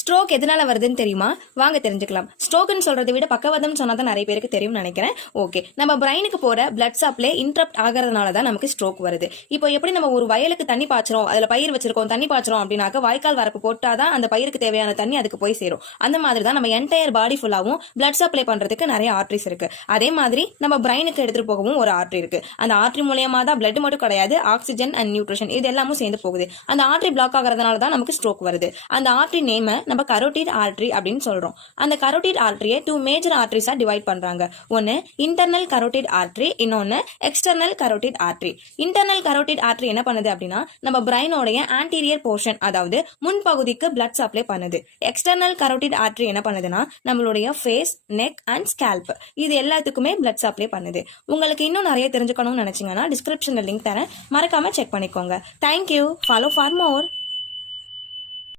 Stroke எதனால வருதுன்னு தெரியுமா? வாங்க தெரிஞ்சுக்கலாம். ஸ்ட்ரோக்னு சொல்றதை விட பக்கவாதம் சொன்னா தான் நிறைய பேருக்கு தெரியும்னு நினைக்கிறேன். ஓகே, நம்ம பிரைனுக்கு போற பிளட் சப்ளை இன்டரப்ட் ஆகிறதுனால தான் நமக்கு ஸ்ட்ரோக் வருது. இப்போ எப்படி நம்ம ஒரு வயலுக்கு தண்ணி பாய்ச்சறோம், அதுல பயிர் வச்சிருக்கோம், தண்ணி பாய்ச்சறோம் அப்படின்னாக்க வாய்க்கால் வரப்பு போட்டாதான் அந்த பயிருக்கு தேவையான தண்ணி அதுக்கு போய் சேரும். அந்த மாதிரி தான் நம்ம என்டையர் பாடி ஃபுல்லாவும் பிளட் சப்ளை பண்றதுக்கு நிறைய ஆர்டரிஸ் இருக்கு. அதே மாதிரி நம்ம பிரைனுக்கு எடுத்துட்டு போகவும் ஒரு ஆர்டரி இருக்கு. அந்த ஆர்டரி மூலியமா தான் பிளட் மட்டும் கிடையாது, ஆக்சிஜன் அண்ட் நியூட்ரிஷன் இது எல்லாமும் சேர்ந்து போகுது. அந்த ஆர்டரி பிளாக் ஆகிறதுனால தான் நமக்கு ஸ்ட்ரோக் வருது. அந்த ஆர்டரி நேம நம்ம கரோட்டிட் ஆர்டரி அப்படின்னு சொல்றோம். அந்த கரோட்டிட் ஆர்டரியை 2 மேஜர் ஆர்டரிஸா டிவைட் பண்றாங்க. ஒன்னு இன்டர்னல் கரோட்டிட் ஆர்டரி, இன்னொன்னு external carotid artery. Internal carotid artery என்ன பண்ணுது அப்படின்னா நம்ம பிரைனோடைய ஆன்டீரியர் போர்ஷன், அதாவது முன்பகுதிக்கு பிளட் சப்ளை பண்ணுது. எக்ஸ்டர்னல் கரோட்டிட் ஆர்டரி என்ன பண்ணுதுன்னா நம்மளுடைய ஃபேஸ், நெக் அண்ட் ஸ்கேல்ப் இது எல்லாத்துக்குமே பிளட் சப்ளை பண்ணுது. உங்களுக்கு இன்னும் நிறைய தெரிஞ்சுக்கணும்னு நினைச்சீங்கன்னா டிஸ்கிரிப்ஷன்ல லிங்க் தரேன், மறக்காம செக் பண்ணிக்கோங்க. தேங்க்யூ. Follow for more.